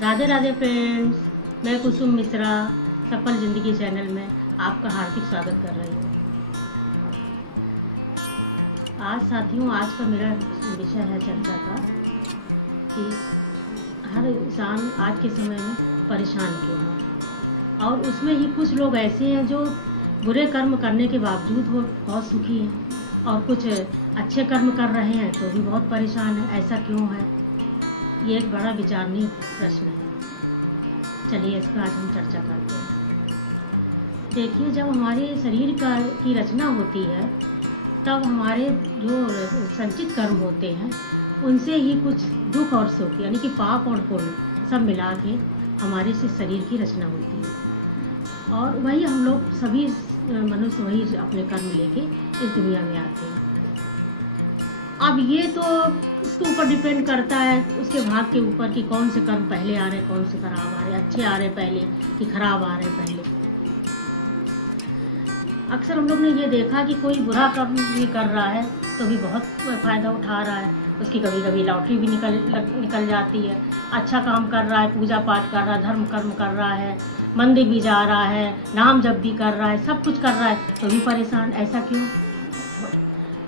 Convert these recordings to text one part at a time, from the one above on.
Radhe Radhe friends, मैं कुसुम मिश्रा सफल ज़िंदगी चैनल में आपका हार्दिक स्वागत कर रही हूँ। आज साथियों, आज का मेरा विषय है चर्चा का कि हर इंसान आज के समय में परेशान क्यों है, और उसमें ही कुछ लोग ऐसे हैं जो बुरे कर्म करने के बावजूद वो बहुत सुखी हैं, और कुछ अच्छे कर्म कर रहे हैं तो भी बहुत परेशान है। ऐसा क्यों है? ये एक बड़ा विचारणीय प्रश्न है। चलिए इस पर आज हम चर्चा करते हैं। देखिए, जब हमारे शरीर की रचना होती है तब हमारे जो संचित कर्म होते हैं उनसे ही कुछ दुख और सुख यानी कि पाप और पुण्य सब मिला के हमारे से शरीर की रचना होती है, और वही हम लोग सभी मनुष्य वही अपने कर्म लेके इस दुनिया में आते हैं। अब ये तो उसके ऊपर डिपेंड करता है, उसके भाग के ऊपर कि कौन से कर्म पहले आ रहे, कौन से खराब आ रहे, अच्छे आ रहे पहले कि खराब आ रहे पहले। अक्सर हम लोग ने ये देखा कि कोई बुरा कर्म भी कर रहा है तो भी बहुत फ़ायदा उठा रहा है, उसकी कभी कभी लॉटरी भी निकल जाती है। अच्छा काम कर रहा है, पूजा पाठ कर रहा है, धर्म कर्म कर रहा है, मंदिर भी जा रहा है, नाम जप भी कर रहा है, सब कुछ कर रहा है तो भी परेशान। ऐसा क्यों?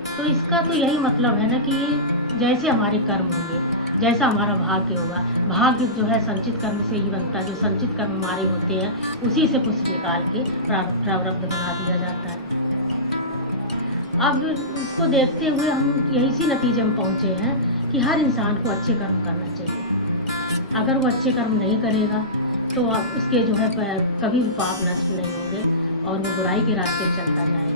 तो इसका तो यही मतलब है ना कि जैसे हमारे कर्म होंगे, जैसा हमारा भाग्य होगा। भाग्य जो है संचित कर्म से ही बनता है। जो संचित कर्म हमारे होते हैं उसी से कुछ निकाल के प्रारब्ध बना दिया जाता है। अब इसको देखते हुए हम यही सी नतीजे में पहुँचे हैं कि हर इंसान को अच्छे कर्म करना चाहिए। अगर वो अच्छे कर्म नहीं करेगा तो उसके जो है कभी भी पाप नष्ट नहीं होंगे और वो बुराई के रास्ते चलता जाएगा।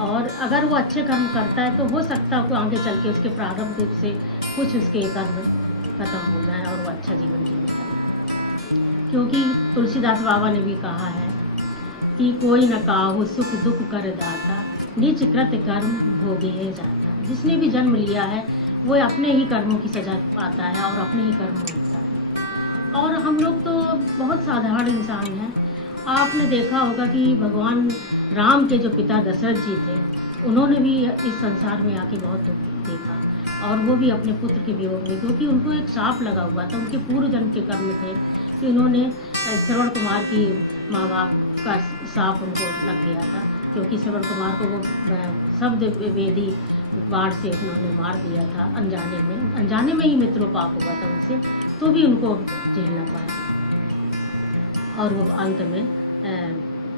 और अगर वो अच्छे कर्म करता है तो हो सकता है कि आगे चल के उसके प्रारब्ध से कुछ उसके कर्म खत्म हो जाए और वो अच्छा जीवन जीने लगे। क्योंकि तुलसीदास बाबा ने भी कहा है कि कोई न काहू सुख दुख कर दाता, निज कृत कर्म भोगे जाता। जिसने भी जन्म लिया है वो अपने ही कर्मों की सजा पाता है और अपने ही कर्म भोगता है। और हम लोग तो बहुत साधारण इंसान हैं। आपने देखा होगा कि भगवान राम के जो पिता दशरथ जी थे, उन्होंने भी इस संसार में आके बहुत दुख देखा, और वो भी अपने पुत्र के वियोग में, क्योंकि उनको एक शाप लगा हुआ था। उनके पूर्व जन्म के कर्म थे कि उन्होंने श्रवण कुमार की माँ बाप का शाप उनको लग गया था, क्योंकि श्रवण कुमार को वो शब्द वेदी बाढ़ से उन्होंने मार दिया था अनजाने में ही मित्रों पाप हुआ था उनसे, तो भी उनको झेलना पड़ा और वो अंत में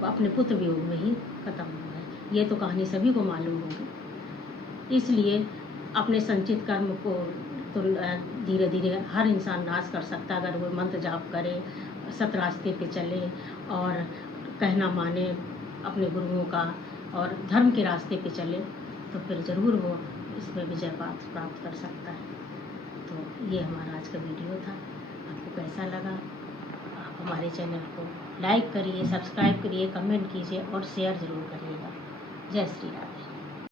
अपने पुत्र वियोग में ही खत्म हुआ है। ये तो कहानी सभी को मालूम होगी। इसलिए अपने संचित कर्म को तो धीरे धीरे हर इंसान नाश कर सकता है अगर वो मंत्र जाप करे, सत रास्ते पे चले और कहना माने अपने गुरुओं का और धर्म के रास्ते पे चले, तो फिर ज़रूर वो इसमें विजय प्राप्त कर सकता है। तो ये हमारा आज का वीडियो था। आपको कैसा लगा? आप हमारे चैनल को लाइक करिए, सब्सक्राइब करिए, कमेंट कीजिए और शेयर ज़रूर करिएगा। जय श्री राधे।